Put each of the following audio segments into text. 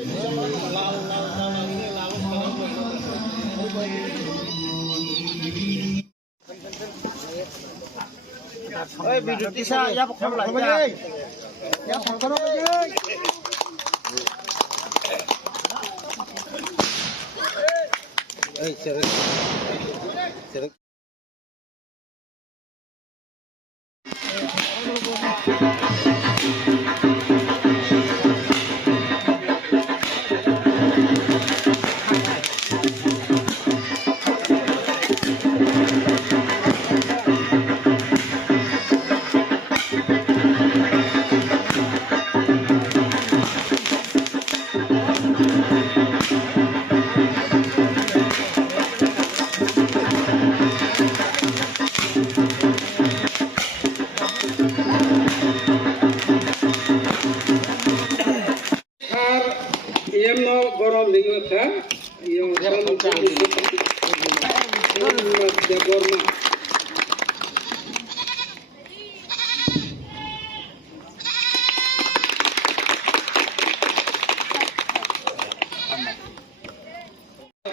Ơi bị được tí xa giáp không lại ra. Giáp không có đâu ơi. Ơi chờ. Chờ. Gorong dengan kan, yang gorong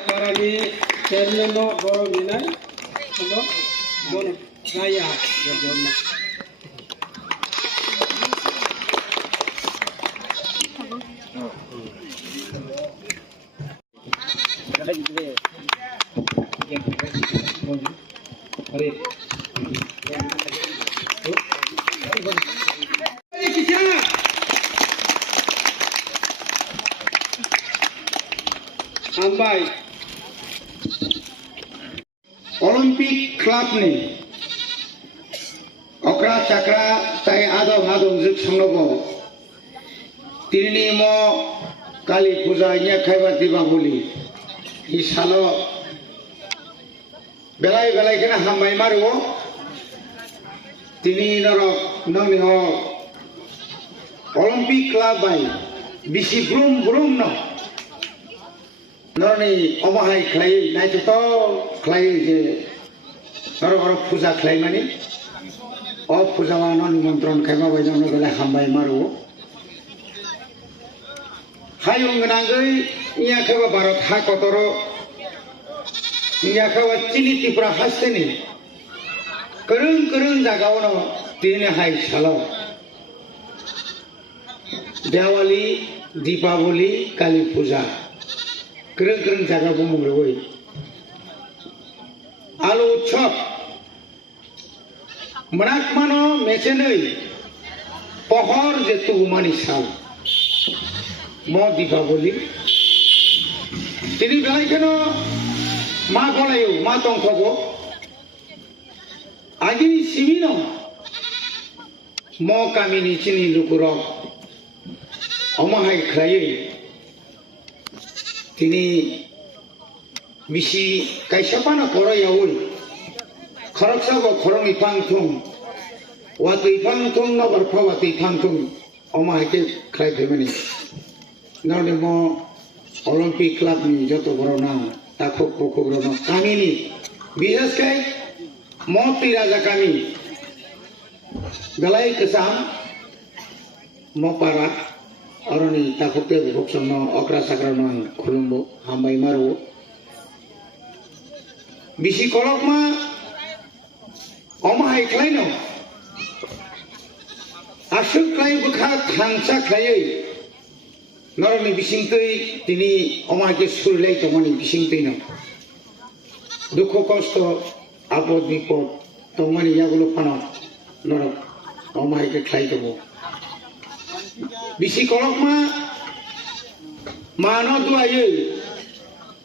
para di channel no gorong ini, no gorong gaya gorong. Ambai Olympic Club ni okra chakra tai adong juk sanglobo tini mo kali puja nya khaiba dibabuli hi salo belai kena hamai maruo tini norok nongni ho Olympic Club bai bisi brum no Norni omahai klai nai to klai je noro puja klai mani o puja wa non montron khaima bai jong gala hambai maru hayung nangai nya khaba bharat ha kotoro nya khaba chili tipra hasteni kerung jagao no tine hai salo Diwali Deepavali Kali Puja kereng jaga bumung rewoi alu chop menak mano mesenei pohor jetu mani sal mo Deepavali tini belai keno ma golayo ma tongkobo agini simino mo kamini chini lukurok omahai khlaye tini bisi kaisapana koro yaul kharaksa go khorong ipang thung watu ipang thung no barpha watu ipang thung oma hake khlai themani none mo Olympic Club ni joto boro nam takhok pokok rono kami ni bises kai mo tiraja kami galai kesam mo para Oroni takutnya bukuk sama okra sakra nang kulumbo hambai maru bisi kolok ma oma hai klaino asuk klai bukha thangsa klai noroni bisingtei tini oma ke surlai tomani bisingtei no dukho kosto apod bipod tomani yagulo pano norok oma hai ke klai tobo bisi kolok ma mano duaye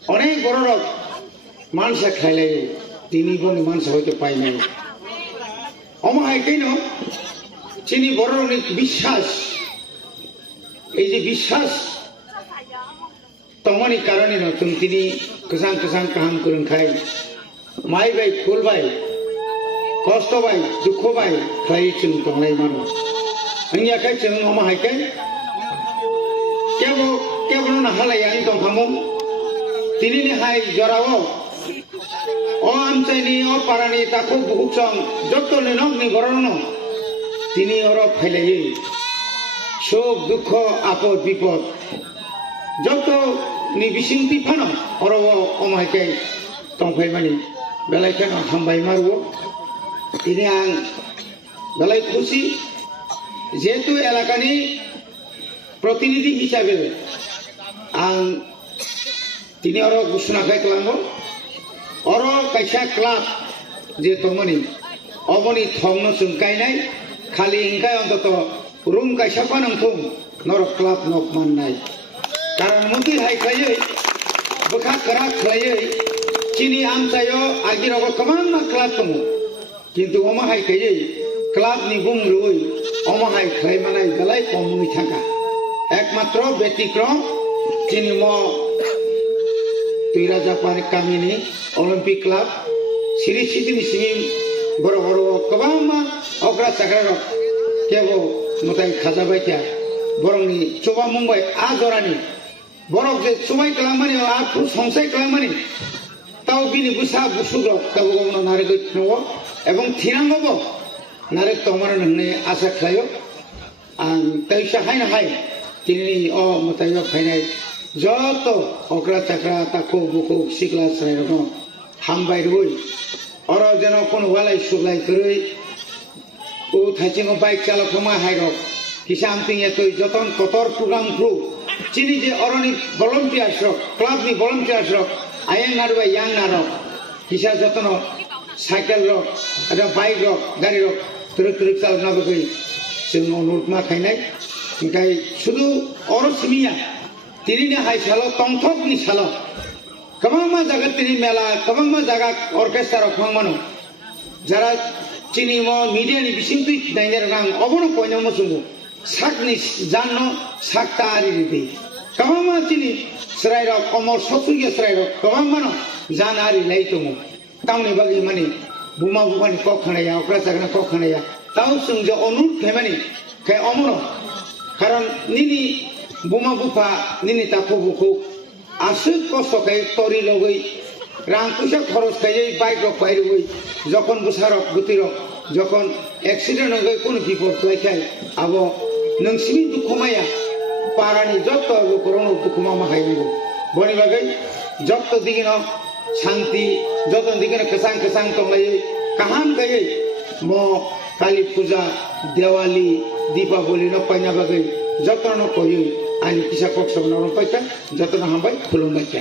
onek bororok mansa khailai tini boni mansa hoyto pai nai oma hai keino chini bororok ni বিশ্বাস ei je বিশ্বাস tomani karone no tini kesang kaham kurun khai mai bai phul bai kosto bai dukho bai khai chung tonglai mano Anya kai cheng oma hai kai kebo na halai ani tong khamu tini ni hai jorao o amchai ni o parani takho bukuk chong jotto ni nok ni gorono tini oro phailai shok dukho apod bipod যত ni bisinti phano oro omai kai tongphai mani belai khano hambai marbo ini ang belai খুশি যেহেতু এলাকানি প্রতিনিধি হিসাবে আং তিনি আরো ঘোষণা খাইলাম আরো কাইসা ক্লাব যে তমনি অবনি থংনো চুনকাইনাই খালি ইনকাই অন্তত রুম কাইসা পানংথুম নর ক্লাব নক মাননাই কারণ মতি হাই খাইयै বখা করা খাইयै চিনি আমচায়ো আগিরব কমান না ক্লাব তমু কিন্তু অমা হাই খাইयै ক্লাব নি বুমরুই অমা হাই খাই মানাই বেলাই কমুই থাকা একমাত্র ব্যতিক্রম চিনি ম তুইরাজা পানি কামিনি অলিম্পিক ক্লাব সিরি সিদিনি সিমি বড় বড় কবামা অগ্রা চাকরা কেবো মতাই খাজা বাইতা বরংনি চোবা মুম্বাই আ জরানি বরক যে চুমাই কালামানি আ সংসাই কালামানি তাও বিনি বুসা বুসুগ কাবো গমন নারে গইনো এবং থিরাঙ্গব নারে তোমার ননে আশা খায়ো আং তাইসা হাইনা হাই তিনি ও মতাইও খাইনাই যত অগ্রা চাকরা তাকো বুকো সিকলা সাই রকম হামবাই রই অর যেন কোন ওয়ালাই সুগলাই করে ও থাইচিং বাইক চালক মা হাইরক কিসাম তিং এতই যতন কতর প্রোগ্রাম ক্রু চিনি যে অরনি ভলান্টিয়ার্স রক ক্লাব নি ভলান্টিয়ার্স রক আইং নারবা ইয়াং নারক কিসা যতন সাইকেল রক এটা বাইক রক গাড়ি রক তুরুক তুরুক চালনা বগৈ जों अनुरोध मा खायनाय ओंखाय শুধু অর সিমিয়া তিনি নে হাই সালো তংথক নি সালো কবাংমা জায়গা তিনি মেলা কবাংমা জায়গা অর্কেস্ট্রা রকম মানো যারা চিনি ম মিডিয়া নি বিসিংতি নাইনার নাম অবন কইনাম সুমু সাকনি জানো সাকতা আরি দিতে কবাংমা চিনি সরাই রক অমর সতুগে সরাই রক কবাংমানো জান আরি লাই তমু তামনি বাগি মানে বুমা বুমানি কক খানায়া অকরা চাকনা কক খানায়া তাও जों যে অনুরোধ খাইমানি খাই অমর কারণ নিনি বুমা বুফা নিনি তাকো বুকো আসে কষ্ট খাই তরি লগই রাং পয়সা খরচ খাই বাইক রক বাইরই যখন বুসারক গতিরক যখন অ্যাক্সিডেন্ট হয়ে কোন বিপদ লাইখাই আবো নংসিমি দুঃখমায়া পারানি যত করোনা দুঃখমা খাইবো বনি বাগৈ যত দিগিন শান্তি যত দিগিন কসাং কসাং তংলাই কাহান গাই ম কালী পূজা দেওয়ালি দীপাবলি ন পাইনা বাগৈ যতন কই আনি কিসা কক সব নরম পাইতা যতন হামবাই খুলুমবাই কে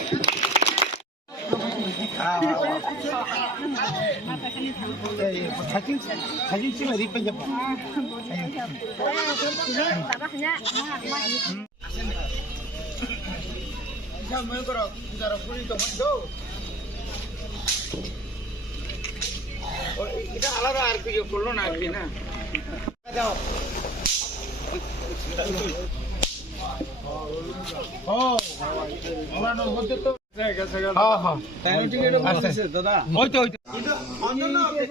사진 찍어 리pen 잡아. 자, 뭐 거라 부자라 뿌리도 먼저. এটা আলাদা আর কিছু করলো না কি না যাও ও ওরানো হতে তো জায়গা জায়গা হ্যাঁ হ্যাঁ টাইম টিকেট আছে দাদা ওই তো